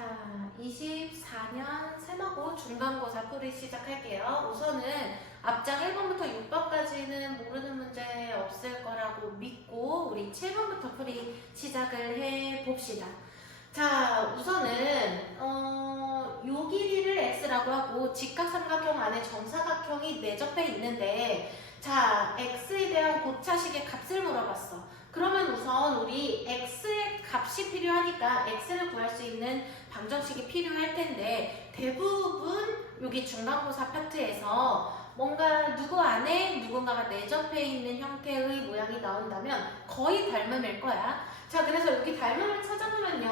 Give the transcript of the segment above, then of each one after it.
자, 24년 세마고 중간고사 풀이 시작할게요. 우선은 앞장 1번부터 6번까지는 모르는 문제 없을 거라고 믿고 우리 7번부터 풀이 시작을 해봅시다. 자, 우선은 요 길이를 x라고 하고 직각삼각형 안에 정사각형이 내접해 있는데 자, x에 대한 고차식의 값을 물어봤어. 그러면 우선 우리 x의 값이 필요하니까 x를 구할 수 있는 방정식이 필요할 텐데 대부분 여기 중간고사 파트에서 뭔가 누구 안에 누군가가 내접해 있는 형태의 모양이 나온다면 거의 닮음일 거야. 자, 그래서 여기 닮음을 찾아보면요.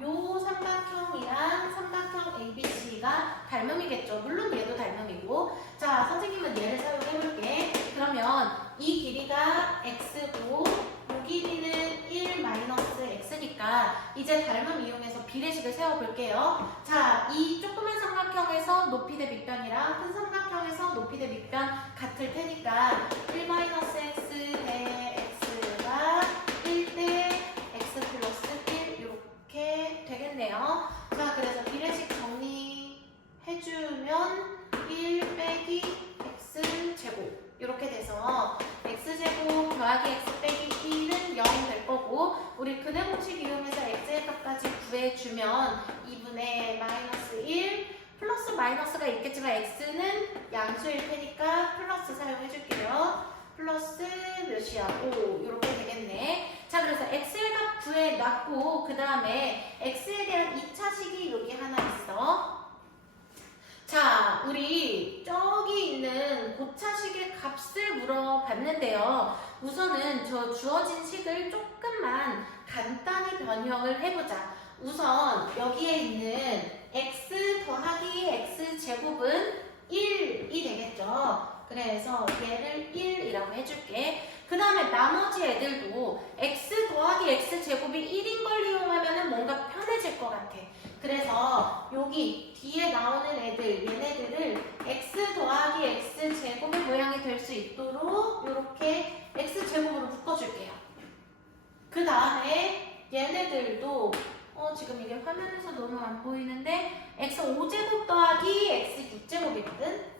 요 삼각형이랑 삼각형 ABC가 닮음이겠죠. 물론 얘도 닮음이고. 자, 선생님은 얘를 사용해볼게. 그러면 이 길이가 x고 이 길이는 1-x니까 이제 닮음 이용해서 비례식을 세워볼게요. 자, 이 조그만 삼각형에서 높이 대 밑변이랑 큰 삼각형에서 높이 대 밑변 같을 테니까 1-x 대 x가 1대 x 플러스 1 이렇게 되겠네요. 자, 그래서 비례식 정리해주면 1 빼기 x 제곱 이렇게 돼서 x제곱 더하기 x 빼기 2는 0이 될 거고 우리 근해 공식 이용해서 x의 값까지 구해주면 2분의 마이너스 1 플러스 마이너스가 있겠지만 x는 양수일 테니까 플러스 사용해줄게요. 플러스 몇이야? 5 이렇게 되겠네. 자, 그래서 x의 값 구해놨고 그 다음에 x에 대한 2차식이 여기 하나 있어. 자, 우리 저기 있는 고차식의 값을 물어봤는데요. 우선은 저 주어진 식을 조금만 간단히 변형을 해보자. 우선 여기에 있는 x 더하기 x 제곱은 1이 되겠죠. 그래서 얘를 1이라고 해줄게. 그 다음에 나머지 애들도 x 더하기 x 제곱이 1인 걸 이용하면 뭔가 편해질 것 같아. 그래서 여기 뒤에 나오는 애들, 얘네들을 x 더하기 x 제곱의 모양이 될 수 있도록 이렇게 x 제곱으로 묶어줄게요. 그 다음에 얘네들도 지금 이게 화면에서 너무 안 보이는데 x 5제곱 더하기 x 6제곱이거든.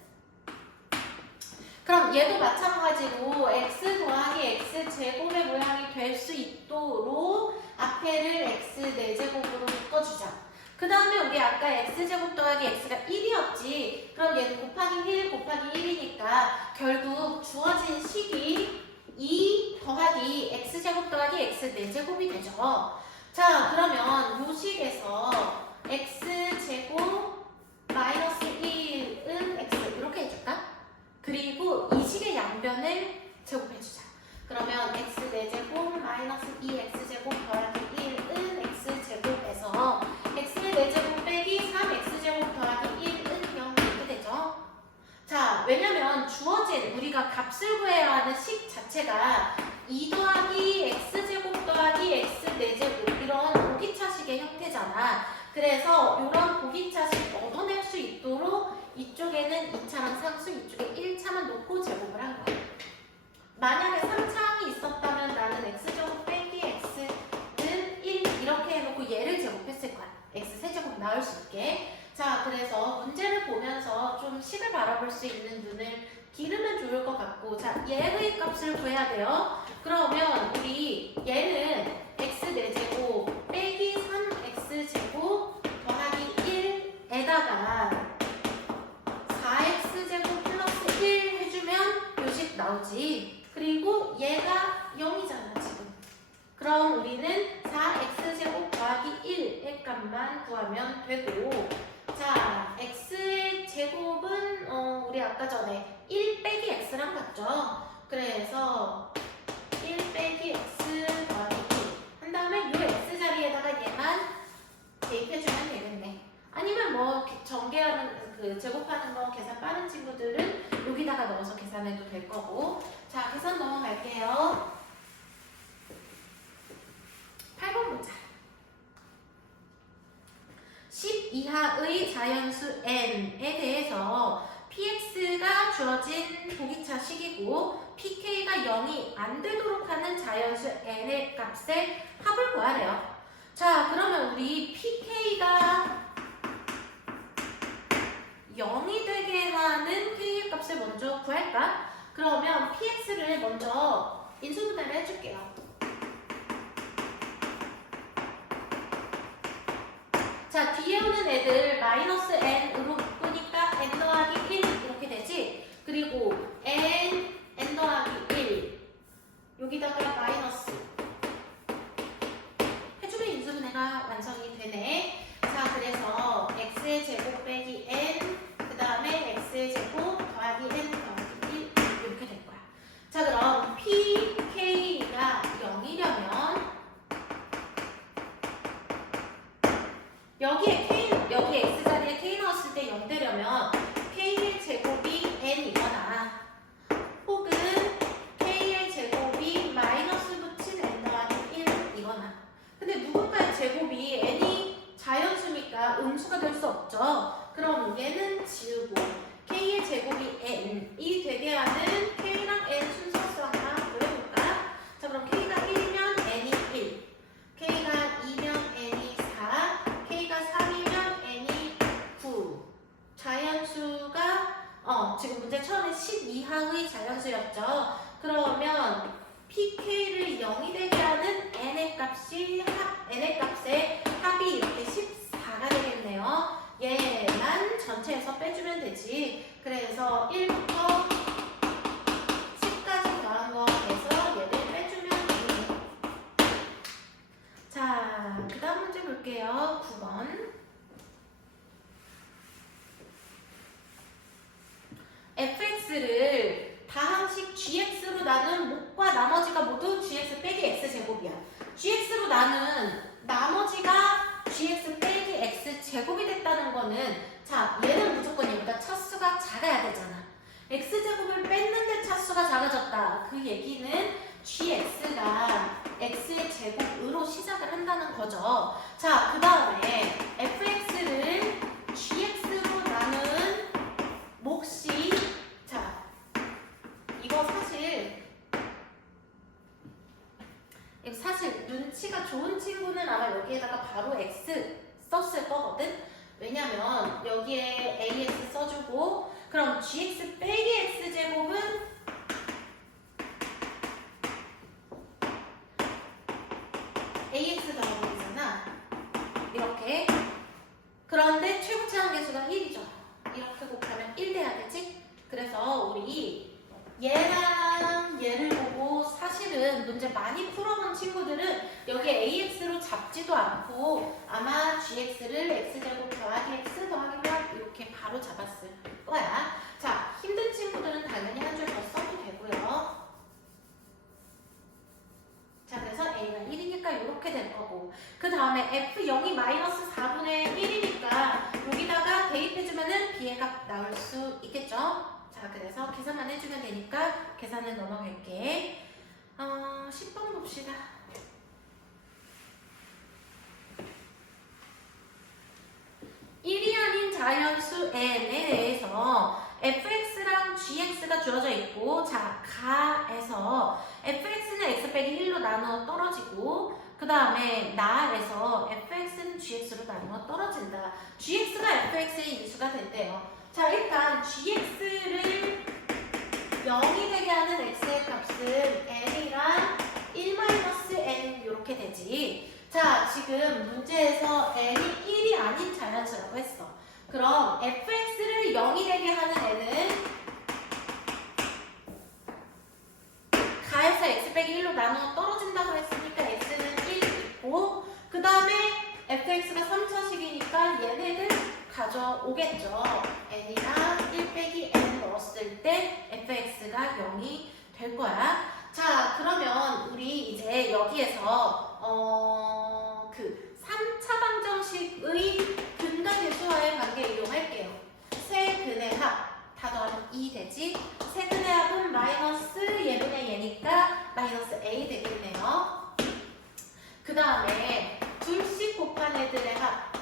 그럼 얘도 마찬가지로 x 더하기 x 제곱의 모양이 될 수 있도록 앞에를 x 4제곱으로 묶어주자. 그 다음에 우리 아까 x제곱 더하기 x가 1이었지. 그럼 얘는 곱하기 1 곱하기 1이니까 결국 주어진 식이 2 더하기 x제곱 더하기 x 4제곱이 되죠. 자, 그러면 요 식에서 x제곱 마이너스 1은 x 이렇게 해줄까? 그리고 이 식의 양변을 제곱해주자. 그러면 x 4제곱 마이너스 2x제곱 더하기 1은 x제곱에서 x 4제곱 빼기 3x제곱 더하기 1은 0 이렇게 되죠. 자, 왜냐면 주어진 우리가 값을 구해야 하는 식 자체가 2 더하기 x제곱 더하기 x 4제곱 이런 고기차식의 형태잖아. 그래서 이런 고기차식 얻어낼 수 있도록 이쪽에는 2차랑 상수, 이쪽에 1차만 놓고 제곱을 한 거야. 만약에 3차항이 있었다면 나는 x제곱 빼기 x는 1 이렇게 해놓고 얘를 제곱했을 거야. x 세제곱 나올 수 있게. 자, 그래서 문제를 보면서 좀 식을 바라볼 수 있는 눈을 기르면 좋을 것 같고 자, 얘의 값을 구해야 돼요. 그러면 우리 얘는 x 4제곱 빼기 3x제곱 더하기 1에다가 4x제곱 플러스 1 해주면 요식 나오지. 그리고 얘가 0이잖아 지금. 그럼 우리는 4x제곱 더하기 1의 값만 구하면 되고 자, x의 제곱은 우리 아까 전에 1 빼기 x랑 같죠. 그래서 1 빼기 x 더하기 2 한 다음에 요 x 자리에다가 얘만 대입해주면 되겠네. 아니면 뭐 전개하는 그 제곱하는 거 계산 빠른 친구들은 여기다가 넣어서 계산해도 될 거고. 자, 계산 넘어갈게요. 8번 보자. 10 이하의 자연수 n에 대해서 px가 주어진 고기차식이고 pk가 0이 안 되도록 하는 자연수 n의 값의 합을 구하래요. 자, 그러면 우리 pk가 0이 되게 하는 k의 값을 먼저 구할까? 그러면 px를 먼저 인수분해를 해줄게요. 자, 뒤에 오는 애들 마이너스 n으로 묶으니까 n 더하기 1 이렇게 되지? 그리고 n 더하기 1 여기다가 마이너스 해주면 인수분해가 완성이 되네. 자, 그래서 x의 제곱 빼기 n 그 다음에 x의 제곱 더하기 n 더하기 1 이렇게 될 거야. 자, 그럼 pk가 0이려면 여기 x 자리에 k 넣었을 때 0 되려면 k의 제곱이 n이거나 혹은 k의 제곱이 마이너스 붙인 n 더하기 1이거나. 근데 누군가의 제곱이 n이 자연수니까 음수가 될 수 없죠. 그럼 얘는 지우고 k의 제곱이 n이 되게 하는 k랑 n 순서수 하나 보내볼까? 자, 그럼 k가 1이면 n이 1, k가 2면 n이 4, k가 3이면 n이 9. 자연수가 지금 문제 처음에 10 이하의 자연수였죠. 그러면 pk를 0이 되게 하는 n의 값의 합이 이렇게 14가 되겠네요. 얘만 전체에서 빼주면 되지. 그래서 1부터 10까지 더한 거에서 얘를 빼주면 돼요. 자, 그 다음 문제 볼게요. 9번. fx를 다항식 gx로 나눈 목과 나머지가 모두 gx 빼기 x제곱이야. gx로 나눈 나머지가 gx 빼기 x제곱이 됐다는 거는, 자, 얘는 무조건 얘보다 차수가 작아야 되잖아. x제곱을 뺐는데 차수가 작아졌다. 그 얘기는 gx가 x의 제곱으로 시작을 한다는 거죠. 자, 그 다음에 fx를 gx로 나눈 몫이, 자, 이거 사실 눈치가 좋은 친구는 아마 여기에다가 바로 x 썼을 거거든. 왜냐면 여기에 ax 써주고, 그럼 gx 빼기 x제곱은 ax 더하기잖아. 이렇게. 그런데 최고 차항계수가 1이죠. 이렇게 곱하면 1 돼야 되지? 그래서 우리 얘랑 얘를 보고 사실은 문제 많이 풀어본 친구들은 여기 AX로 잡지도 않고 아마 GX를 X제곱 더하기 X 더하기 1 이렇게 바로 잡았을 거야. 자, 힘든 친구들은 당연히 한 줄 더 써도 되고요. 자, 그래서 A가 1이니까 이렇게 될 거고, 그 다음에 F0이 마이너스 4분의 1이니까 여기다가 대입해주면은 B의 값 나올 수 있겠죠? 자, 그래서 계산만 해주면 되니까 계산은 넘어갈게. 10번 봅시다. 1이 아닌 자연수 n에 대해서 fx랑 gx가 주어져 있고, 자, 가에서 fx는 x 빼기 1로 나누어 떨어지고, 그 다음에 나에서 fx는 gx로 나누어 떨어진다. gx가 fx의 인수가 된대요. 자, 일단 gx를 0이 되게 하는 x의 값은 n이랑 1-n 이렇게 되지. 자, 지금 문제에서 n이 1이 아닌 자연수라고 했어. 그럼 fx를 0이 되게 하는 n은 가에서 x 빼기 1로 나누어 떨어진다고 했으니까 x는 1 있고, 그 다음에 fx가 3차식이니까 얘네들 가져오겠죠. n이랑 1 빼기 n 넣었을 때 fx가 0이 될 거야. 자, 그러면 우리 이제 여기에서 그 3차 방정식의 근각계수와의 관계 이용할게요. 세근의 합 다 더하면 2 되지. 세근의 합은 마이너스 얘분의 얘니까 마이너스 a 되겠네요. 그 다음에 둘씩 곱한 애들의 합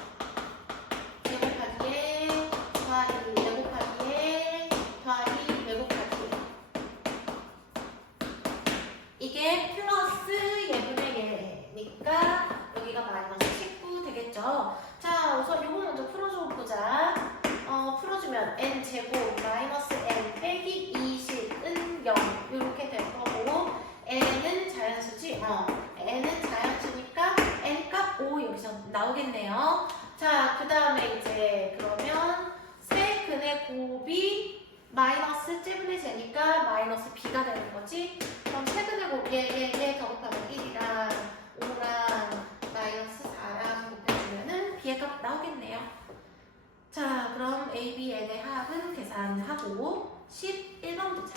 제곱하기에 더하기 제곱하기에 더하기 제곱하기, 이게 플러스 얘분의 얘니까 여기가 마이너스 되겠죠. 자, 우선 요거 먼저 풀어줘 보자. 풀어주면 n제곱 마이너스 n 빼기 20은 0 이렇게 될 거고, n은 자연수지? n은 자연수니까 n 값 5 여기서 나오겠네요. 자, 그 다음에 이제 그러면 세 근의 곱이 마이너스 째분의 제니까 마이너스 b가 되는 거지. 그럼 세 근의 곱에 얘 곱하면 1이랑 5랑 마이너스 4랑 곱해주면은 b의 값 나오겠네요. 자, 그럼 a, b, n의 합은 계산하고 11번 보자.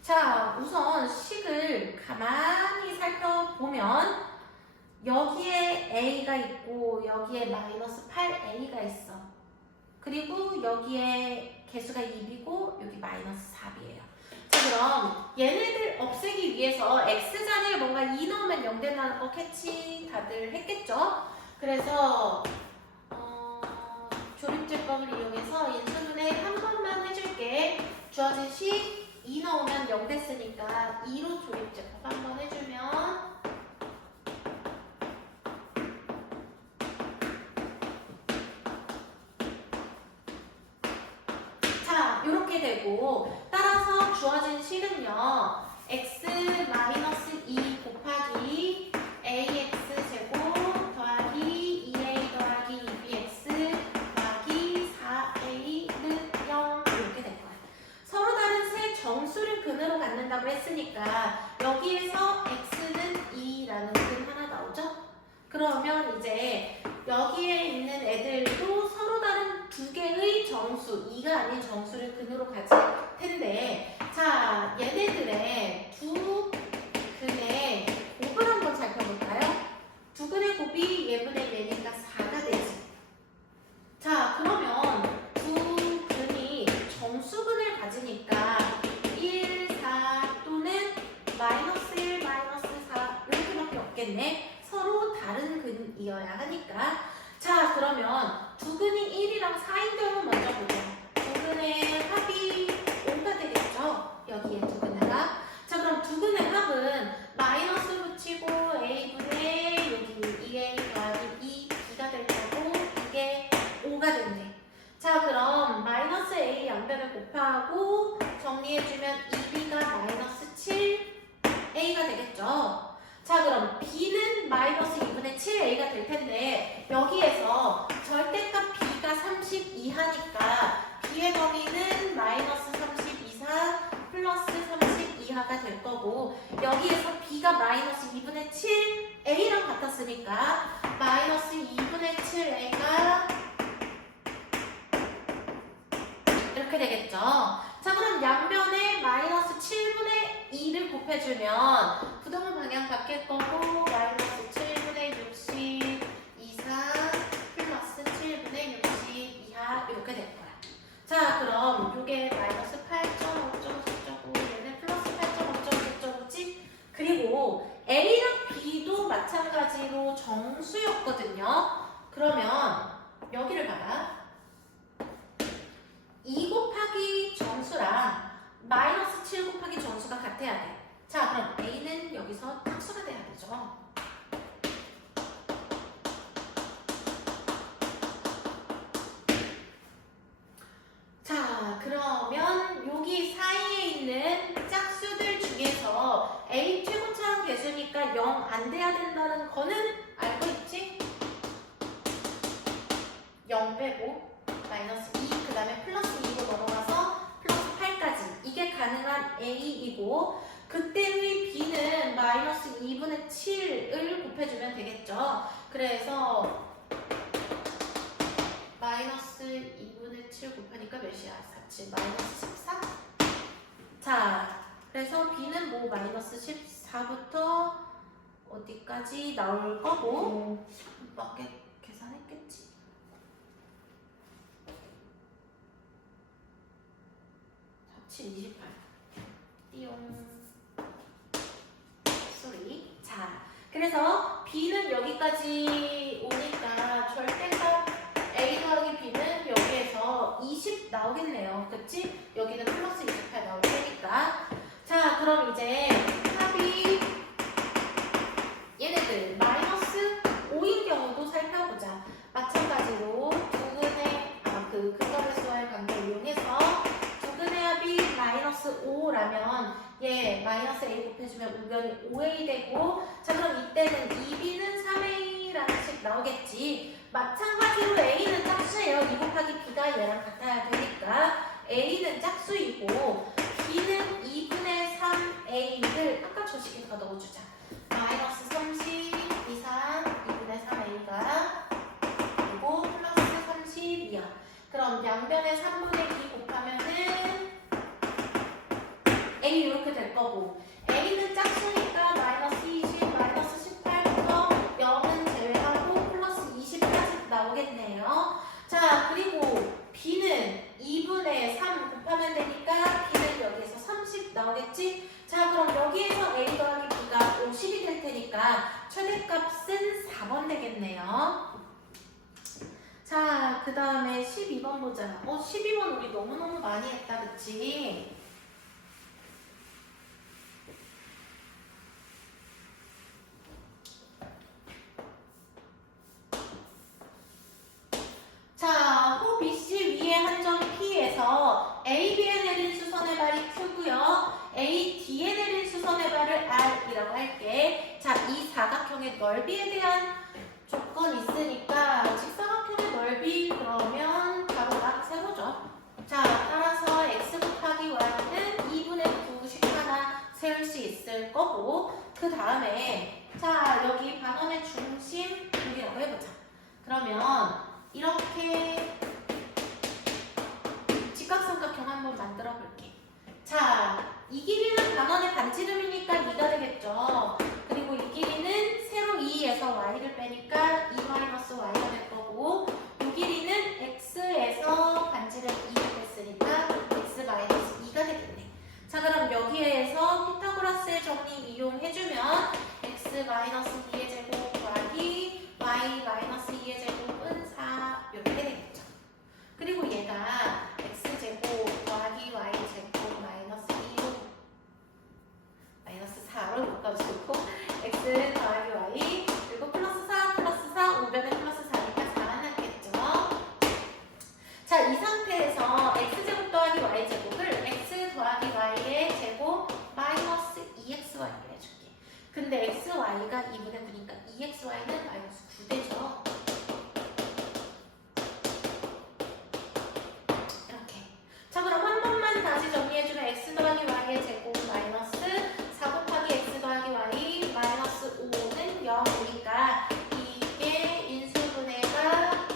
자, 우선 식을 가만히 살펴보면 여기에 a가 있고 여기에 마이너스 8a가 있어. 그리고 여기에 개수가 2이고 여기 마이너스 4이에요. 자, 그럼 얘네들 없애기 위해서 x자리에 뭔가 2 넣으면 0 된다는 거 캐치 다들 했겠죠? 그래서 조립제법을 이용해서 인수분해 한 번만 해줄게. 주어진 식 2 넣으면 0 됐으니까 2로 조립제법 한 번 해주면 자, 이렇게 되고, 따라서 주어진 식은요 x 마이너스 2 곱하기 ax 제곱 더하기 2a 더하기 2bx 더하기 4a는 0 이렇게 될 거야. 서로 다른 세 정수를 근으로 갖는다고 했으니까 여기에서 x는 2라는 근 하나 나오죠? 그러면 이제 여기에 있는 애들도 서로 다른 두 개의 정수, 2가 아닌 정수를 근으로 가질 텐데, 자, 얘네들의 두 근의 곱을 한번 살펴볼까요? 두 근의 곱이 얘분의 얘니까 4가 되지. 자, 그러면 두 근이 정수근을 가지니까 1, 4 또는 마이너스 1, 마이너스 4 이렇게밖에 없겠네. 서로 다른 근이어야 하니까. 자, 그러면 두 근이 1이랑 4인 경우 먼저 보자. 두 근의 합이 5가 되겠죠? 여기에 두 근의 합. 자, 그럼 두 근의 합은 마이너스 붙이고 a분의 여기 2a 더하기 2b가 될 거고 이게 5가 됐네. 자, 그럼 마이너스 a 양변을 곱하고 정리해주면 2b가 마이너스 7a가 되겠죠? 자, 그럼 b는 마이너스 2분의 7a가 될 텐데 여기에서 절대값 b가 30 이하니까 b의 범위는 마이너스 30 이하 플러스 30 이하가 될 거고, 여기에서 b가 마이너스 2분의 7a랑 같았으니까 마이너스 2분의 7a가 이렇게 되겠죠. 자, 그럼 양변에 마이너스 7분의 2를 곱해주면 부동의 방향 바뀔 거고 마이너스 7분의 60 이상 플러스 7분의 60 이하 이렇게 될 거야. 자, 그럼 이게 마이너스 8.5.5고 얘는 플러스 8.5.5지? 그리고 A랑 B도 마찬가지로 정수였거든요. 그러면 여기를 봐봐. 2 곱하기 정수랑 마이너스 7 곱하기 정수가 같아야 돼. 자, 그럼 A는 여기서 탁수가 돼야 되죠. 자, 그러면 여기 사이에 있는 짝수들 중에서 A 최고차항 개수니까 0 안 돼야 된다는 거는 알고 있지? 0 빼고 마이너스 2, 그 다음에 플러스 2로 넘어가서 플러스 8까지. 이게 가능한 A이고, 그때의 B는 마이너스 2분의 7을 곱해주면 되겠죠. 그래서 마이너스 2분의 7 곱하니까 몇이야? 4, 7, 마이너스 14? 자, 그래서 B는 뭐 마이너스 14부터 어디까지 나올 거고, 맞게 계산했겠지? 28. 띠용. 쏘리. 자, 그래서 B는 여기까지 오니까 절대값 A 더하기 B는 여기에서 20 나오겠네요. 그치? 여기는 플러스 28 나올 테니까. 자, 그럼 이제 마이너스 5라면 얘 마이너스 A 곱해주면 우변이 5A 되고 자 그럼 이때는 2B는 3A라는 식 나오겠지. 마찬가지로 A는 짝수예요. 2 곱하기 B가 얘랑 같아야 되니까 A는 짝수이고 B는 2분의 3A를 아까 저 식에다가 넣어주자. 마이너스 30 이상 2분의 3A가 그리고 플러스 32야. 그럼 양변에 3분의 2 곱하면은 A 이렇게 될 거고 A는 짝수니까 마이너스 20, 마이너스 18부터 0은 제외하고 플러스 20까지 나오겠네요. 자 그리고 B는 2분의 3 곱하면 되니까 B는 여기에서 30 나오겠지? 자 그럼 여기에서 A 더하기 B가 50이 될 테니까 최대값은 4번 되겠네요. 자 그 다음에 12번 보자. 12번 우리 너무너무 많이 했다 그치? 자, 호 BC 위에 한 점 P에서 AB에 내린 수선의 발이 Q고요. AD에 내린 수선의 발을 R이라고 할게. 자, 이 사각형의 넓이에 대한 조건이 있으니까 직사각형의 넓이 그러면 바로락 세우죠. 자, 따라서 X 곱하기 Y는 2분의 9씩 하나 세울 수 있을 거고 그 다음에 자, 여기 반원의 중심 여기라고 해보자. 그러면 이렇게 직각삼각형 한번 만들어 볼게. 자, 이 길이는 반원의 반지름이니까 2가 되겠죠. 그리고 이 길이는 세로 2에서 y를 빼니까 2-y가 될 거고 이 길이는 x에서 반지름 2를 뺐으니까 x-2가 되겠네. 자, 그럼 여기에서 피타고라스의 정리 이용해주면 x-2의 제곱 더하기 y-2의 제곱은 4 이렇게 되겠죠. 그리고 얘가 x제곱 더하기 y제곱 마이너스 2로 마이너스 4로 묶어주고 x 더하기 y 그리고 플러스 4 우변에 플러스 4니까 4가 남겠죠. 자, 이 상태에서 x제곱 더하기 y제곱을 x 더하기 y의 제곱 마이너스 2xy를 해줄게. 근데 xy가 2분의 9니까 2xy는 마이너스 9 되죠. 이렇게. 자, 그럼 한 번만 다시 정리해주면 x 더하기 y의 제곱 마이너스 4 곱하기 x 더하기 y 마이너스 5는 0이니까 이게 인수분해가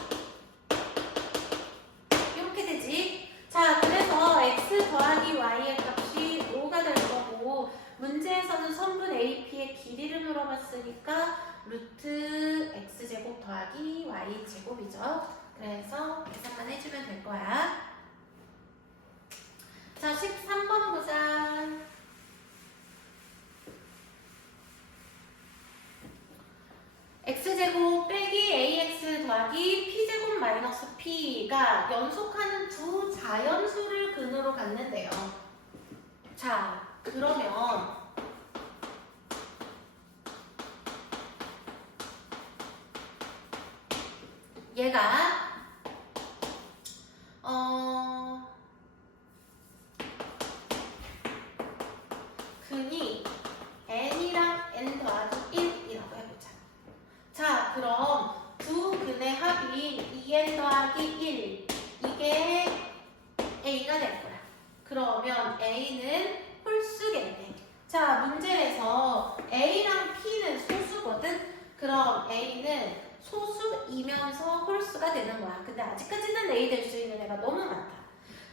이렇게 되지. 자, 그래서 x 더하기 y의 값이 5가 될 거고 문제에서는 선분 AP의 길이를 물어봤으니까 루트 x제곱 더하기 y제곱이죠. 그래서 계산만 해주면 될 거야. 자, 13번 보자. x제곱 빼기 ax 더하기 p제곱 마이너스 p가 연속하는 두 자연수를 근으로 갖는데요. 자, 그러면 얘가 근이 n이랑 n 더하기 1이라고 해보자. 자, 그럼 두 근의 합인 2n 더하기 1 이게 a가 될 거야. 그러면 a는 홀수겠네. 자, 문제에서 a랑 p는 소수거든. 그럼 a는 소수이면서 홀수가 되는 거야. 근데 아직까지는 a 될 수 있는 애가 너무 많다.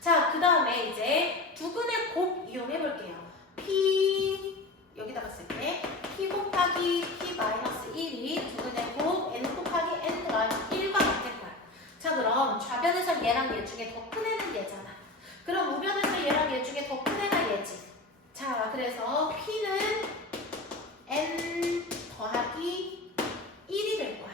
자, 그 다음에 이제 두 근의 곱 이용해 볼게요. p 여기다가 쓸게. p 곱하기 p 마이너스 1이 두 근의 곱 n 곱하기 n 더하기 1과 같을 거야. 자, 그럼 좌변에서 얘랑 얘 중에 더 큰 애는 얘잖아. 그럼 우변에서 얘랑 얘 중에 더 큰 애가 얘지. 자, 그래서 p는 n 더하기 1이 될 거야.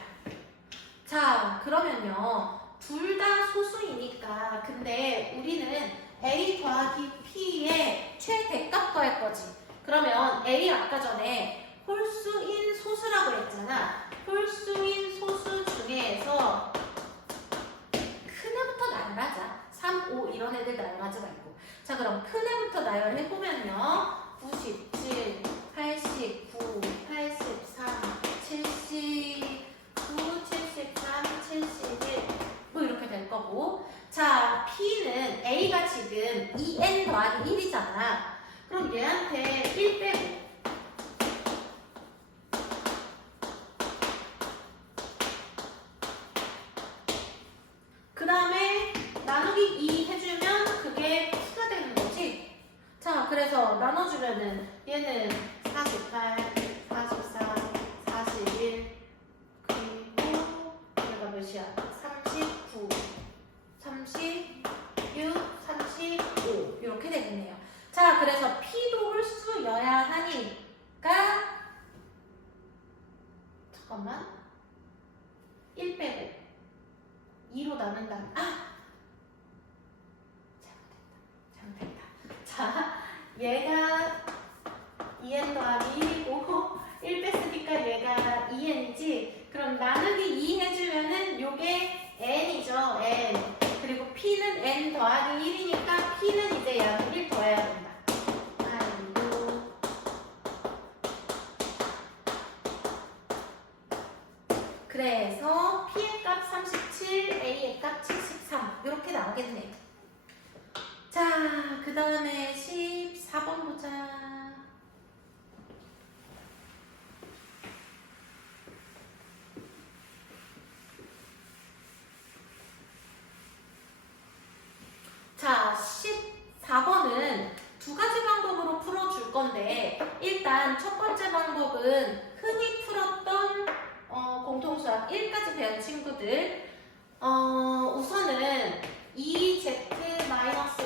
자, 그러면요. 둘 다 소수이니까 근데 우리는 a 더하기 p의 최대값 구할 거지. 그러면 a 아까 전에 홀수인 소수라고 했잖아. 홀수인 소수 중에서 큰 애부터 나열하자. 3, 5 이런 애들 나열하지 말고 자, 그럼 큰 애부터 나열해보면요. 97, 89, 83, 79, 73, 71, 뭐 이렇게 될 거고. 자, P는 A가 지금 2N 더하기 1이잖아. 그럼 얘한테 1 빼고. 그 다음에 나누기 2 해주면 그게 T가 되는 거지. 자, 그래서 나눠주면은 얘는 48, 44, 41, 그리고 얘가 몇이야? 39, 36, 35 이렇게 되겠네요. 자, 그래서 P도 홀수여야 하니까 잠깐만 1 빼고 2로 나눈다. 잘못했다. 자, 얘가 2n 더하기 1이고 1 뺐으니까 얘가 2n이지. 그럼 나누기 2 해주면은 요게 n이죠. n. 그리고 P는 n 더하기 1이니까 P는 이제 얘는 1 더해야 된다. 아이고. 그래서 P의 값 37, A의 값 73 이렇게 나오겠네. 자, 그 다음에 14번 보자. 자, 14번은 두 가지 방법으로 풀어줄 건데 일단 첫 번째 방법은 흔히 풀었던 공통수학 1까지 배운 친구들 우선은 2z-1이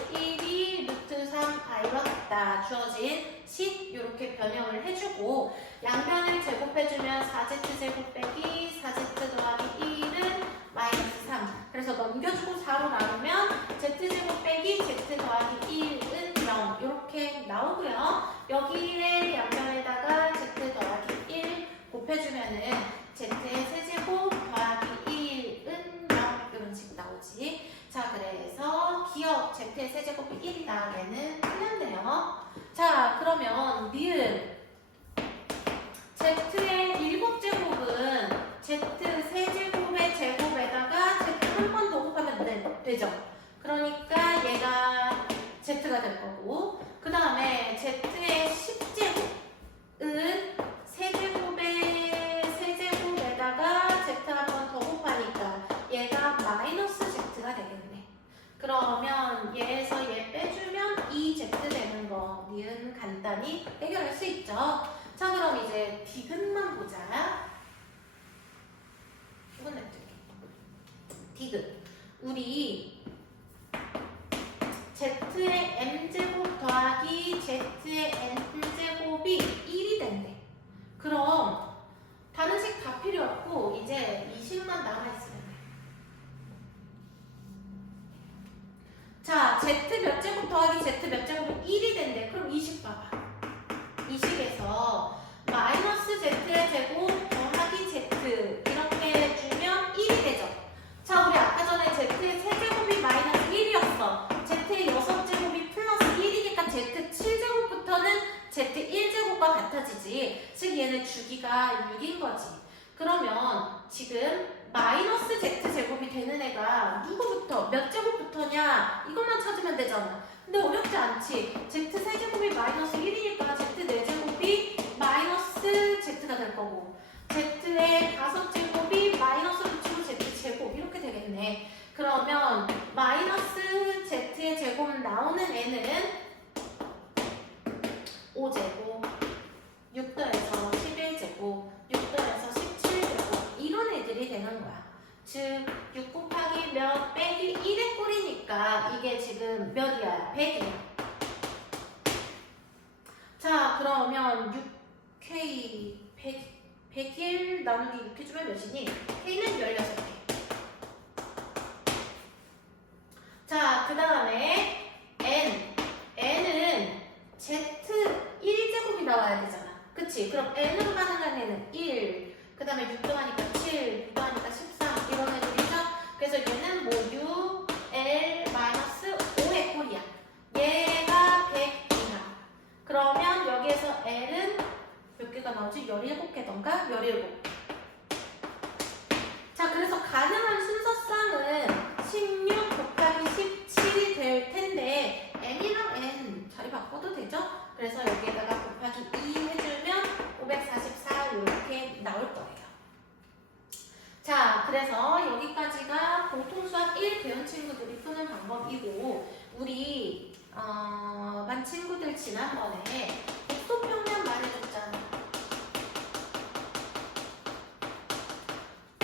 루트 3 i였다 주어진 식 이렇게 변형을 해주고 양변을 제곱해주면 4z제곱 빼기 4z 더하기 1은 마이너스 3. 그래서 넘겨주고 4로 나누면 z제곱 빼기 z 더하기 1은 0 이렇게 나오고요. 여기에 양변에다가 z 더하기 1 곱해주면은 z의 세제곱 더하기 1은 0 이런 식 나오지. 자, 그래서 기억 z의 세제곱이 1이 나오면은 틀렸네요. 자, 그러면 니은 z의 7제곱은 z 세제곱의 제곱에다가 z 한 번 더 곱하면 되죠. 그러니까 얘가 z가 될 거고 그 다음에 z의 10제곱은 세제곱의 세제곱에다가 z 한 번 더 곱하니까 얘가 마이너스 z가 되겠네. 그러면 얘에서 얘 빼주면 2z 되는 거 니은 간단히 해결할 수 있죠. 자, 그럼 이제 디귿만 보자. 이건 냅둘게. 디귿. 우리 z의 m제곱 더하기 z의 n제곱이 1이 된대. 그럼 다른 식 다 필요 없고 이제 이 식만 남아있으면 돼. 자, z 몇 제곱 더하기 z 몇 제곱은 1이 된대. 그럼 이 식 봐봐. 이 식에서 마이너스 z의 제곱 더하기 z 이렇게 해주면 1이 되죠. 자, 우리 아까 전에 z의 세제곱이 마이너스 1이었어. z의 6제곱이 플러스 1이니까 z 7제곱부터는 z 1제곱과 같아지지. 즉 얘는 주기가 6인 거지. 그러면 지금 마이너스 z제곱이 되는 애가 누구부터 몇 제곱부터냐 이것만 찾으면 되잖아. 근데 어렵지 않지. z 세제곱이 마이너스 1이니까 z 4제곱이 마이너스 z가 될 거고 z의 5제곱이 마이너스 붙이고 z제곱 이렇게 되겠네. 그러면 마이너스 z의 제곱 나오는 애는 5제곱 6더해서 11제곱 6더해서 17제곱 이런 애들이 되는 거야. 즉 6 곱하기 몇 빼기 1의 꼴이니까 이게 지금 몇이야? 100이야. 자, 그러면 6K 100일 나누기 6 해주면 몇이니? K는 16개. 자, 그 다음에 N은 Z 1제곱이 나와야 되잖아. 그치? 그럼 N으로 가능한 애는 1, 그 다음에 6 더하니까 7, 6 더하니까 13 이런 애들이죠? 그래서 얘는 뭐 6, L, 마이너스 5의 꼴이야. 얘 17개던가 17. 자, 그래서 가능한 순서쌍은 16 곱하기 17이 될 텐데 m이랑 n 자리 바꿔도 되죠? 그래서 여기에다가 곱하기 2 해주면 544 이렇게 나올 거예요. 자, 그래서 여기까지가 공통수학 1 배운 친구들이 푸는 방법이고, 우리 반 친구들 지난번에 복소평면 말해줬잖아.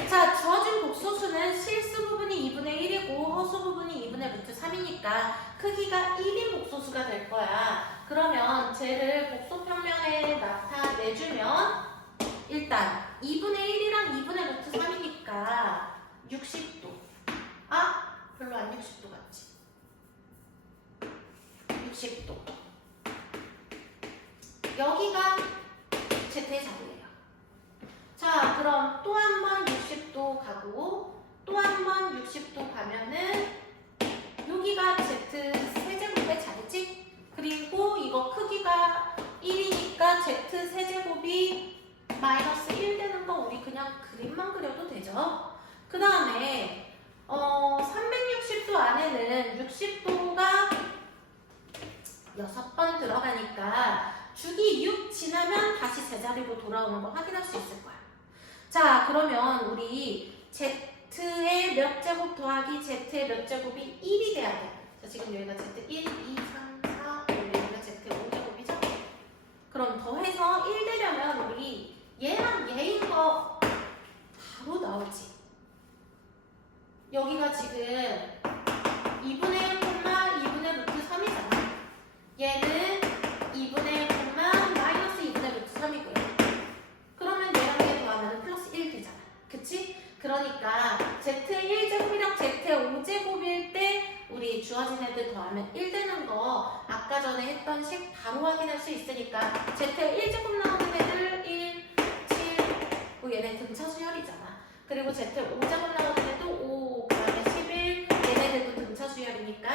자, 주어진 복소수는 실수 부분이 2분의 1이고 허수 부분이 2분의 루트 3이니까 크기가 1인 복소수가 될 거야. 그러면 쟤를 복소평면에 나타내주면 일단 2분의 1이랑 2분의 루트 3이니까 60도. 아, 별로 안 60도 같지? 60도. 여기가 Z의 자리예요. 자, 그럼 또 한 번 60도 가고 또 한 번 60도 가면은 여기가 Z 세제곱의 자리지? 그리고 이거 크기가 1이니까 Z 세제곱이 마이너스 1 되는 거 우리 그냥 그림만 그려도 되죠. 그 다음에 360도 안에는 60도가 6번 들어가니까 주기 6 지나면 다시 제자리로 돌아오는 거 확인할 수 있을 거야. 자, 그러면 우리 Z의 몇 제곱 더하기 Z의 몇 제곱이 1이 돼야 돼. 자, 지금 여기가 Z 1, 2, 3, 4, 5, 여기가 Z 5제곱이죠? 그럼 더해서 1 되려면 우리 얘랑 얘인 거 바로 나오지. 여기가 지금 2분의 1, 2분의 루트 3이잖아. 얘는 2분의 1, 마이너스 2분의 루트 3이고요. 그러면 얘랑 얘 더하면 플러스 1 되잖아. 그치? 그러니까 Z의 1제곱이랑 Z의 5제곱일 때 우리 주어진 애들 더하면 1 되는 거 아까 전에 했던 식 바로 확인할 수 있으니까 Z의 1제곱 나오는 애들 1, 7, 얘네 등차 수열이잖아. 그리고 Z 5제곱 나오는 애도 5, 그 다음에 11, 얘네들도 등차 수열이니까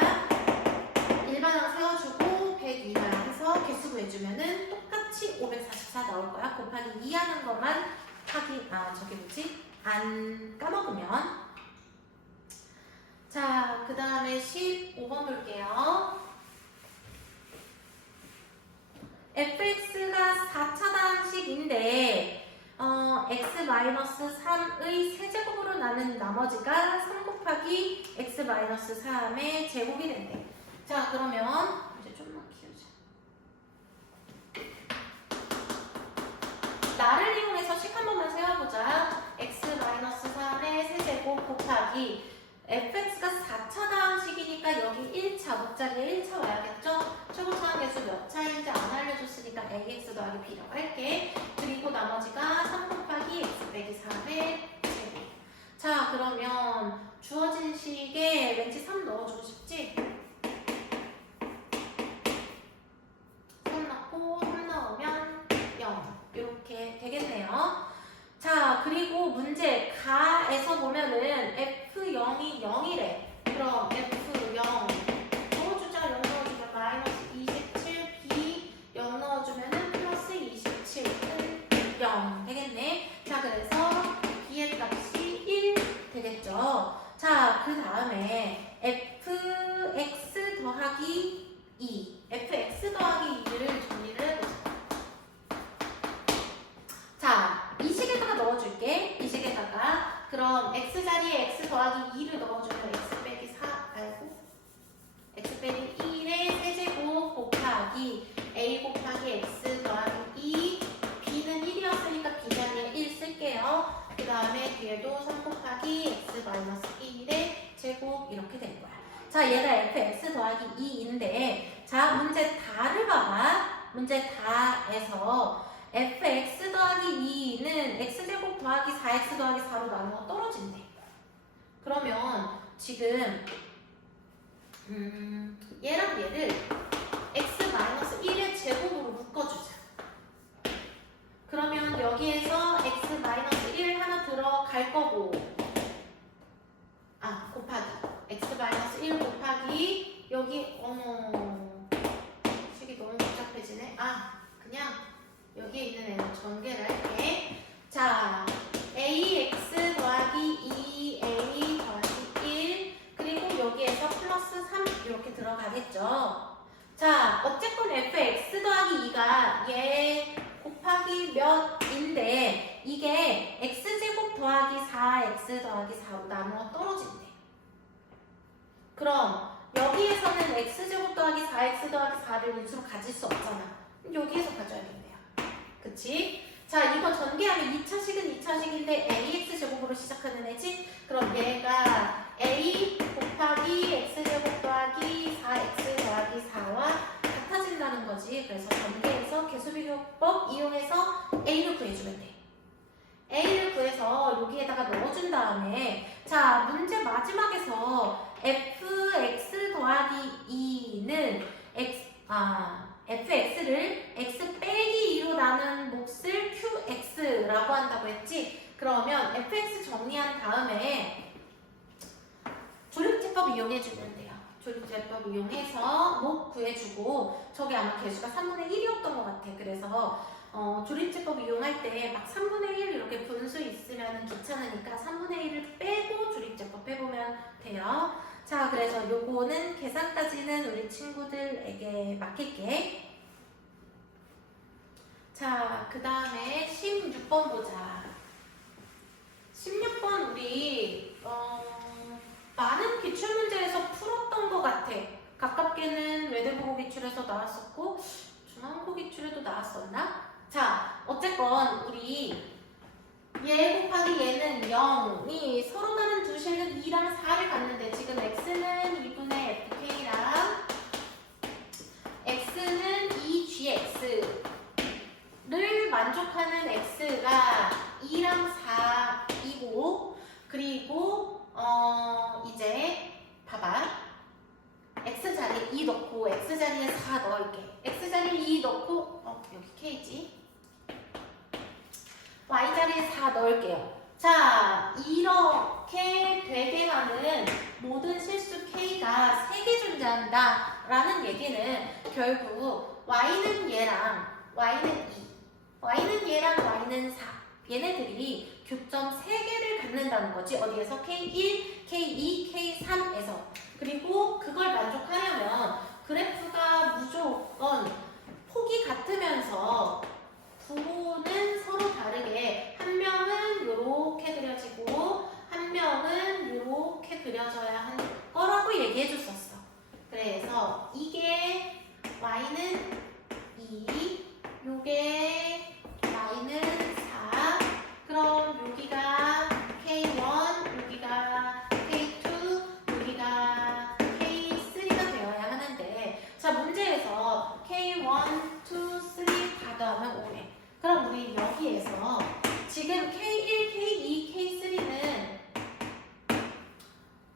일반항 세워주고 102만 해서 개수 구해주면은 똑같이 544 나올 거야. 곱하기 2 하는 것만 확인, 안 까먹으면. 자, 그 다음에 15번 볼게요. fx가 4차단식인데 x-3의 세제곱으로 나눈 나머지가 3 곱하기 x-3의 제곱이 된대. 자, 그러면 이제 좀만 키우자. 나를 이용해서 식 한 번만 세워보자. x-3의 세제곱 곱하기 fx가 4차단식이니까 여기 1차 목자리에 1차 와야겠죠? 최고 차항계수 몇 차인지 안 알려줬으니까 ax 더하기 b라고 할게. 그리고 나머지가 3 곱하기 x 빼기 3의 제곱. 자, 그러면 주어진 식에 왠지 3 넣어주고 싶지? 3 넣고 3 넣으면 0 이렇게 되겠네요. 자, 그리고 문제 가에서 보면은 F0이 0이래. 그럼 F0 넣어주자. 0 넣어주면 마이너스 27, B 0 넣어주면은 플러스 27은 0 되겠네. 자, 그래서 B의 값이 1 되겠죠. 자, 그 다음에 fx 더하기 2 fx 더하기 2를 정리를 해보자. 자, 이 식에다가 넣어줄게. 이 식에다가 그럼 x 자리에 x 더하기 2를 넣어주면 x 빼기 4 알고 x 빼기 1의 세제곱 곱하기 a 곱하기 x 더하기 2 b는 1이었으니까 b 자리에 1 쓸게요. 그 다음에 뒤에도 3 곱하기 x 마이너스 1의 제곱 이렇게 된 거야. 자, 얘가 fx 더하기 2인데 자, 문제 다를 봐봐. 문제 다에서 fx 더하기 2는 x제곱 더하기 4x 더하기 4로 나누어 떨어진대. 그러면 지금 얘랑 얘를 x-1의 제곱으로 묶어주자. 그러면 여기에서 x-1 하나 들어갈 거고 곱하기 x-1 곱하기 여기 식이 너무 복잡해지네. 그냥 여기에 있는 애는 전개를 할게. 어쨌건 fx 더하기 2가 얘 곱하기 몇인데 이게 x제곱 더하기 4x 더하기 4로 나누어 떨어진대. 그럼 여기에서는 x제곱 더하기 4x 더하기 4를 인수로 가질 수 없잖아. 여기에서 가져야겠네요. 그치? 자, 이거 전개하면 2차식은 2차식인데 ax제곱으로 시작하는 애지? 그럼 얘가 a 곱하기 x제곱 더하기 4x 더하기 4와 같아진다는 거지. 그래서 전개해서 개수비교법 이용해서 a를 구해주면 돼. a를 구해서 여기에다가 넣어준 다음에 자, 문제 마지막에서 fx 더하기 2는 fx를 x 빼기 2로 나눈 몫을 qx라고 한다고 했지? 그러면 fx 정리한 다음에 조립제법 이용해주면 돼요. 조립제법 이용해서 목 구해주고 저게 아마 개수가 3분의 1이었던 것 같아. 그래서 조립제법 이용할 때 막 3분의 1 이렇게 분수 있으면 귀찮으니까 3분의 1을 빼고 조립제법 해보면 돼요. 자, 그래서 요거는 계산까지는 우리 친구들에게 맡길게. 자, 그 다음에 16번 보자. 16번 우리 많은 기출문제에서 풀었던 것 같아. 가깝게는 외대국어 기출에서 나왔었고 중앙고 기출에도 나왔었나? 자, 어쨌건 우리 얘 곱하기 얘는 0이 서로 다른 두 실은 2랑 4를 갖는데 지금 x는 2분의 fk랑 x는 2gx를 만족하는 x가 2랑 4이고 그리고 이제 봐봐. x 자리에 2 넣고 x 자리에 4 넣을게. x 자리에 2 넣고 여기 k지. y 자리에 4 넣을게요. 자, 이렇게 되게 많은 모든 실수 k가 3개 존재한다 라는 얘기는 결국 y는 얘랑 y는 2, y는 얘랑 y는 4 얘네들이 교점 3개를 갖는다는 거지. 어디에서? K1, K2, K3에서. 그리고 그걸 만족하려면 그래프가 무조건 폭이 같으면서 부호는 서로 다르게 한 명은 이렇게 그려지고 한 명은 이렇게 그려져야 하는 거라고 얘기해 줬었어. 그래서 이게 y는 2, 요게 y는 4, 그럼 여기가 K1, 여기가 K2, 여기가 K3가 되어야 하는데 자, 문제에서 K1, 2, 3 다 더하면 5래. 그럼 우리 여기에서 지금 K1, K2, K3는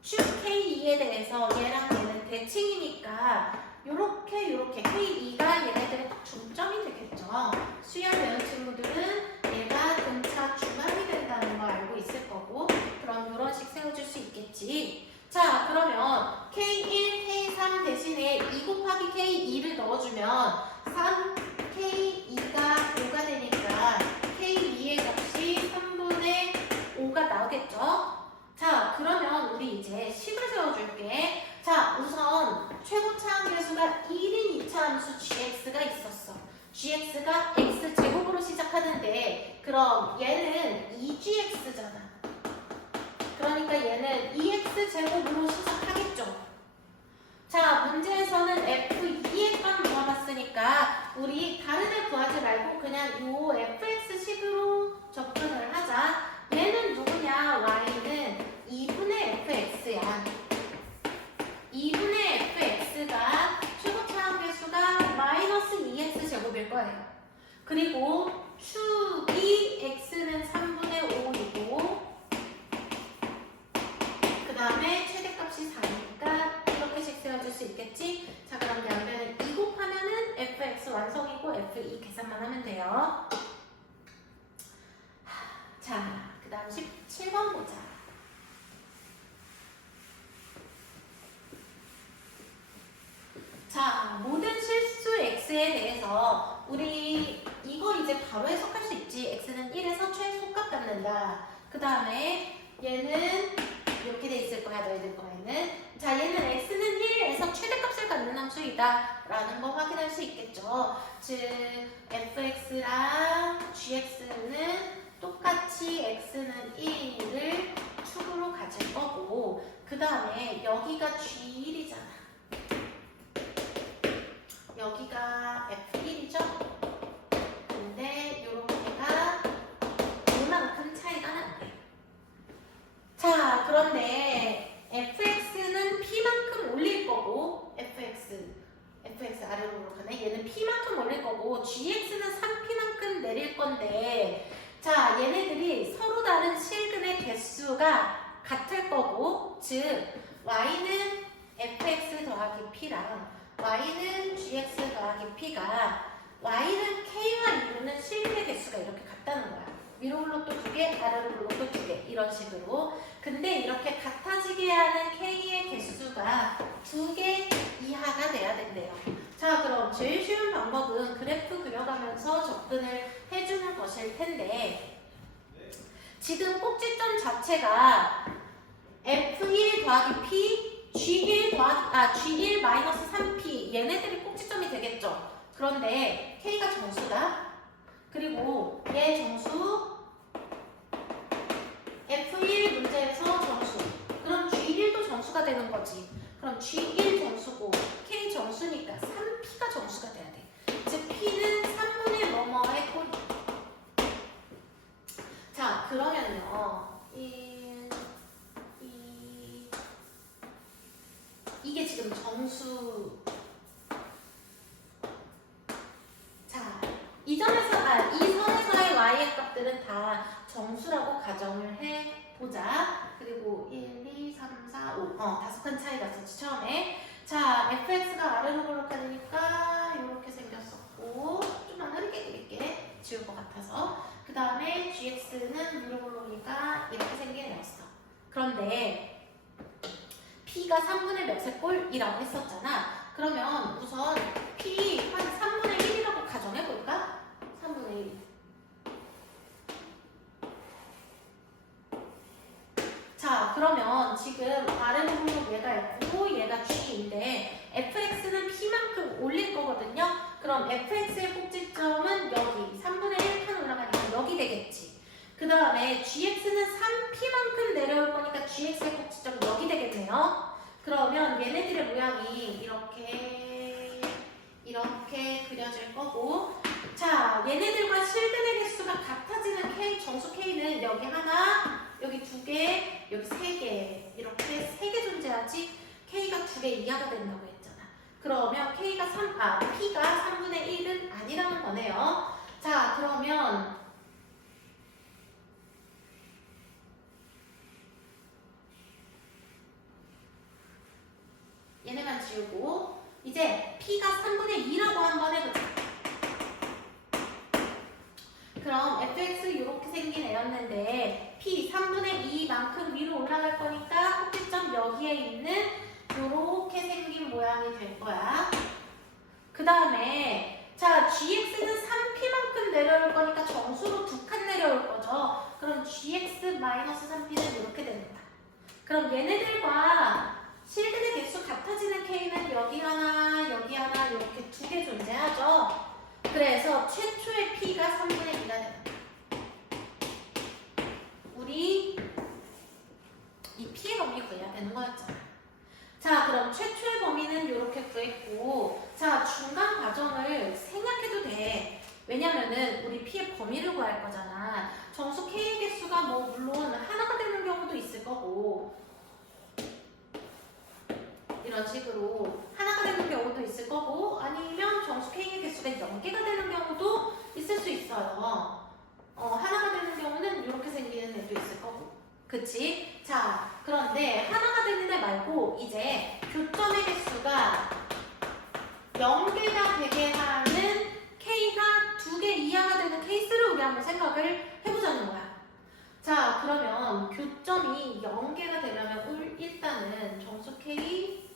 쭉 K2에 대해서 얘랑 얘는 대칭이니까 요렇게 K2가 얘네들의 딱 중점이 되겠죠. 수영 배운 친구들은 얘가 등차 중앙이 된다는 거 알고 있을 거고 그럼 요런 식 세워줄 수 있겠지. 자, 그러면 K1, K3 대신에 2 곱하기 K2를 넣어주면 3K2가 5가 되니까 K2의 값이 3분의 5가 나오겠죠? 자, 그러면 우리 이제 식을 세워줄게. 자, 우선 최고 차함계수가 1인 2차 함수 gx가 있었어. gx가 x제곱으로 시작하는데 그럼 얘는 2gx잖아. 그러니까 얘는 2x제곱으로 시작하겠죠. 자, 문제에서는 f2의 값 모아봤으니까 우리 다른 애 구하지 말고 그냥 요 fx식으로 접근을 하자. 얘는 누구냐? y는 2분의 fx야. 2분의 fx가 최고 차함계수가 마이너스 2x제곱일 거예요. 그리고 축이 x는 3분의 5이고 그 다음에 최대값이 4니까 이렇게씩 세워줄 수 있겠지? 자, 그럼 양변을 2 곱하면은 fx 완성이고 f2 계산만 하면 돼요. 자, 그 다음 17번 보자. 자, 모든 실수 x에 대해서 우리 이거 이제 바로 해석할 수 있지. x는 1에서 최소값 갖는다. 그 다음에 얘는 이렇게 돼 있을 거야, 너희들 거에는. 자, 얘는 x는 1에서 최대값을 갖는 함수이다 라는 거 확인할 수 있겠죠. 즉 fx랑 gx는 똑같이 x는 1을 축으로 가질 거고, 그 다음에 여기가 g1이잖아. 여기가 f1이죠. 근데 요렇게가 이만큼 차이가 난대. 자, 그런데 fx는 p만큼 올릴 거고, fx 아래로 가네. 얘는 p만큼 올릴 거고, gx는 3p만큼 내릴 건데, 자, 얘네들이 서로 다른 실근의 개수가 같을 거고, 즉 y는 fx 더하기 p랑 y는 gx 더하기 p가 y는 k와 이루는 실근의 개수가 이렇게 같다는 거야. 위로 블록도 2개, 아래로 블록도 2개 이런 식으로. 근데 이렇게 같아지게 하는 k의 개수가 2개 이하가 돼야 된대요. 자, 그럼 제일 쉬운 방법은 그래프 그려가면서 접근을 해주는 것일 텐데, 지금 꼭지점 자체가 f1 더하기 p, g1 마이너스 3p 얘네들이 꼭지점이 되겠죠. 그런데 k가 정수다. 그리고 얘 정수, f1 문제에서 정수. 그럼 g1도 정수가 되는 거지. 그럼 g1 정수고 k 정수니까 3p가 정수가 돼야 돼. 즉 p는 3분의 뭐뭐의 꼴. 자, 그러면요. 이게 지금 정수. 자, 이 선에서의 y의 값들은 다 정수라고 가정을 해보자. 그리고 1, 2, 3, 4, 5. 5칸 차이 났었지, 처음에. 자, fx가 아래로 볼록하니까 이렇게 생겼었고, 좀만 흐리게 그릴게. 지울 것 같아서. 그 다음에 gx는 위로 볼록이니까 이렇게 생긴 애였어. 그런데 p가 3분의 몇의 꼴이라고 했었잖아. 그러면 우선 p 한 3분의 1이라고 가정해볼까? 3분의 1. 자, 그러면 지금 아래로 보면 얘가 F고 얘가 G인데 fx는 p만큼 올릴 거거든요. 그럼 fx의 꼭지점은 여기 3분의 1 칸 올라가니까 여기 되겠지. 그 다음에 gx는 3p만큼 내려올 거니까 gx의 꼭지점은 여기 되겠네요. 그러면 얘네들의 모양이 이렇게 그려질 거고, 자, 얘네들과 실근의 개수가 같아지는 k, 정수 k는 여기 하나, 여기 2개, 여기 3개, 이렇게 3개 존재하지. k가 2개 이하가 된다고 했잖아. 그러면 p가 3분의 1은 아니라는 거네요. 자, 그러면 얘네만 지우고 이제 p가 3분의 2라고 한번 해보자. 그럼 fx 이렇게 생긴 애였는데 p 3분의 2만큼 위로 올라갈 거니까 꼭지점 여기에 있는 이렇게 생긴 모양이 될 거야. 그 다음에 자, gx는 3p만큼 내려올 거니까 정수로 2칸 내려올 거죠. 그럼 gx-3p는 이렇게 됩니다. 그럼 얘네들과 실근의 개수 같아지는 k는 여기 하나, 이렇게 2개 존재하죠. 그래서 최초의 p가 3분의 2가 됩니다. 우리 이 p의 범위 구해야 되는 거였잖아. 자, 그럼 최초의 범위는 이렇게 구했고, 자, 중간 과정을 생략해도 돼. 왜냐면은 우리 p의 범위를 구할 거잖아. 정수 k의 개수가 뭐 물론 하나가 되는 경우도 있을 거고, 이런 식으로 하나가 되는 경우도 있을 거고, 아니면 정수 k의 개수가 0개가 되는 경우도 있을 수 있어요. 하나가 되는 경우는 이렇게 생기는 애도 있을 거고. 그치? 자, 그런데 하나가 되는 애 말고 이제 교점의 개수가 0개가 되게 하는 k가 2개 이하가 되는 케이스를 우리 한번 생각을 해보자는 거야. 자, 그러면 교점이 0개가 되려면 일단은 정수 k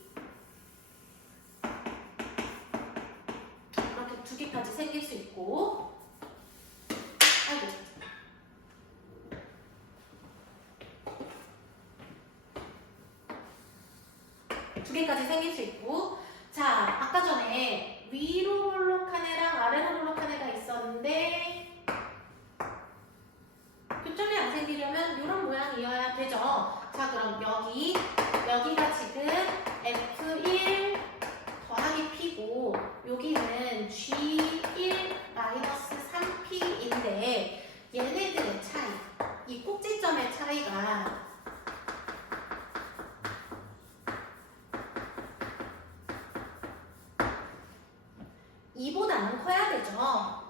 이렇게 2개까지 생길 수 있고, 아이고, 두 개까지 생길 수 있고. 자, 아까 전에 위로 볼록한 애랑 아래로 볼록한 애가 있었는데 교점이 안 생기려면 이런 모양이어야 되죠. 자, 그럼 여기가 지금 F1 더하기 P고 여기는 G1 마이너스 3P인데 얘네들의 차이, 이 꼭지점의 차이가 이보다는 커야 되죠.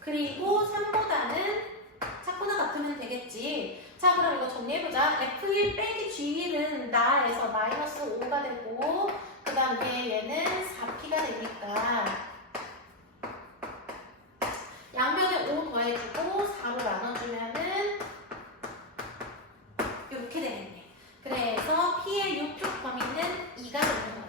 그리고 3보다는 작거나 같으면 되겠지. 자, 그럼 이거 정리해보자. F1 빼기 G1은 나에서 마이너스 5가 되고 그 다음에 얘는 4P가 되니까 양변에 5 더해주고 4로 나눠주면은 이렇게 되겠네. 그래서 P의 이쪽 범위는 2가 되는 거예요.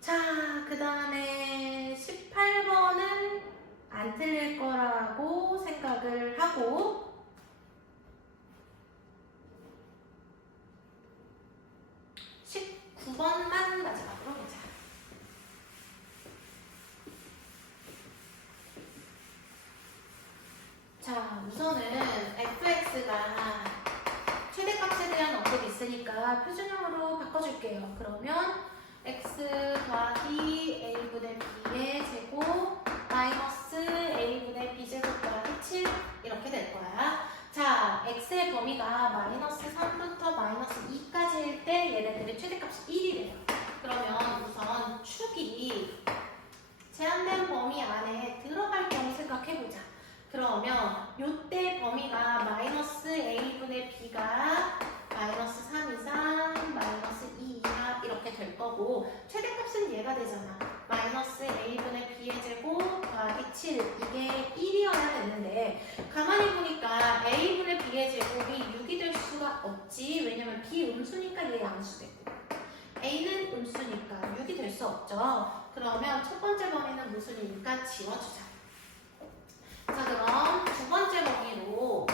자, 그 다음에 18번은 안 틀릴 거라고 생각을 하고 19번만 마지막으로 보자. 자, 우선은 fx가 최대값에 대한 언급이 있으니까 표준형으로 바꿔줄게요. 그러면 x 더하기 a분의 b의 제곱 마이너스 a분의 b제곱 더하기 7 이렇게 될 거야. 자, x의 범위가 마이너스 3부터 마이너스 2까지일 때 얘네들의 최대값이 1이래요. 그러면 우선 축이 제한된 범위 안에 들어갈 경우 생각해보자. 그러면 요때 범위가 마이너스 a분의 b가 마이너스 3 이상, 마이너스 2 이하 이렇게 될 거고 최대값은 얘가 되잖아. 마이너스 a분의 b의 제곱 더하기 7 이게 1이어야 되는데 가만히 보니까 a분의 b의 제곱이 6이 될 수가 없지. 왜냐면 b 음수니까 얘 양수되고 a는 음수니까 6이 될 수 없죠. 그러면 첫 번째 범위는 무슨이니까 지워주자. 자, 그럼 두 번째 범위로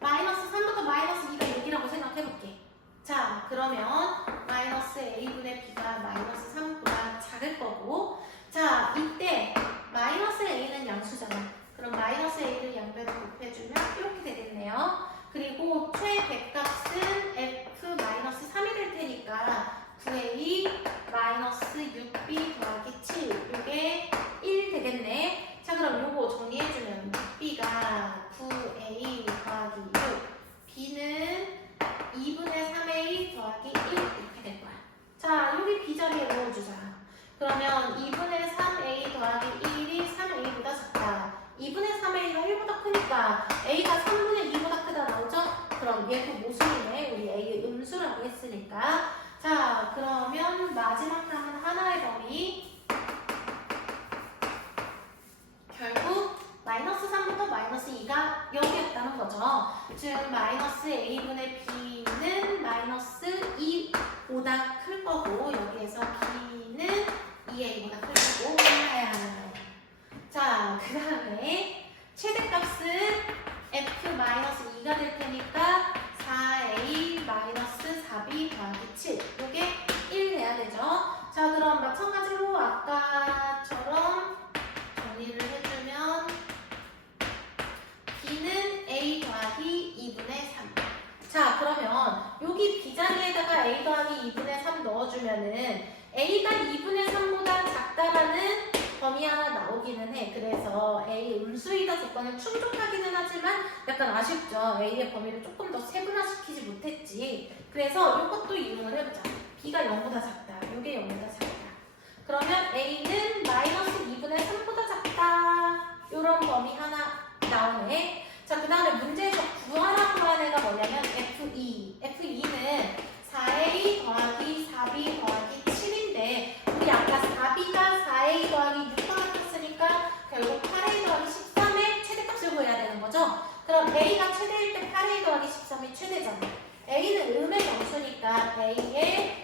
마이너스 3부터 마이너스 2가 6이라고 생각해볼게. 자, 그러면 마이너스 a분의 b가 마이너스 3보다 작을 거고 자, 이때 마이너스 a는 양수잖아. 그럼 마이너스 a를 양변에 곱해주면 이렇게 되겠네요. 그리고 최대값은 f 마이너스 3이 될 테니까 9a 마이너스 6b 더하기 7 이게 1 되겠네. 자, 그럼 요거 정리해주면 6b가 9a 더하기 6 b는 2분의 3a 더하기 1 이렇게 될 거야. 자, 여기 b 자리에 넣어주자. 그러면 2분의 3a 더하기 1이 3a보다 작다. 2분의 3a가 1보다 크니까 a가 3분의 2보다 크다 나오죠? 그럼 얘도 모순이네. 우리 a의 음수라고 했으니까. 자, 그러면 마지막 남은 하나의 범위 결국 마이너스 3부터 마이너스 2가 0이었다는 거죠. 즉 마이너스 a분의 b는 마이너스 2보다 클 거고 여기에서 b는 2a보다 클 거고. 자, 그 다음에 최대값은 f 마이너스 2가 될 테니까 4a 마이너스 4b 더하기 7 이게 1 돼야 되죠. 자, 그럼 마찬가지로 아까처럼 정리를 해주면 b는 a 더하기 2분의 3. 자, 그러면 여기 b 자리에다가 a 더하기 2분의 3 넣어주면은 a가 2분의 3보다 작다라는 범위 하나 나오기는 해. 그래서 a 음수이다 조건을 충족하기는 하지만 약간 아쉽죠. a의 범위를 조금 더 세분화시키지 못했지. 그래서 이것도 이용을 해보자. b가 0보다 작다. 이게 0보다 작다. 그러면 a는 마이너스 2분의 3보다 작다. 이런 범위 하나 나오네. 자, 그 다음에 문제에서 구하라고 한 애가 뭐냐면 F2. F2는 4A 더하기 4B 더하기 7인데 우리 아까 4B가 4A 더하기 6과 같았으니까 결국 8A 더하기 13의 최대값을 구해야 되는 거죠. 그럼 A가 최대일 때 8A 더하기 13이 최대잖아. A는 음의 정수니까 A의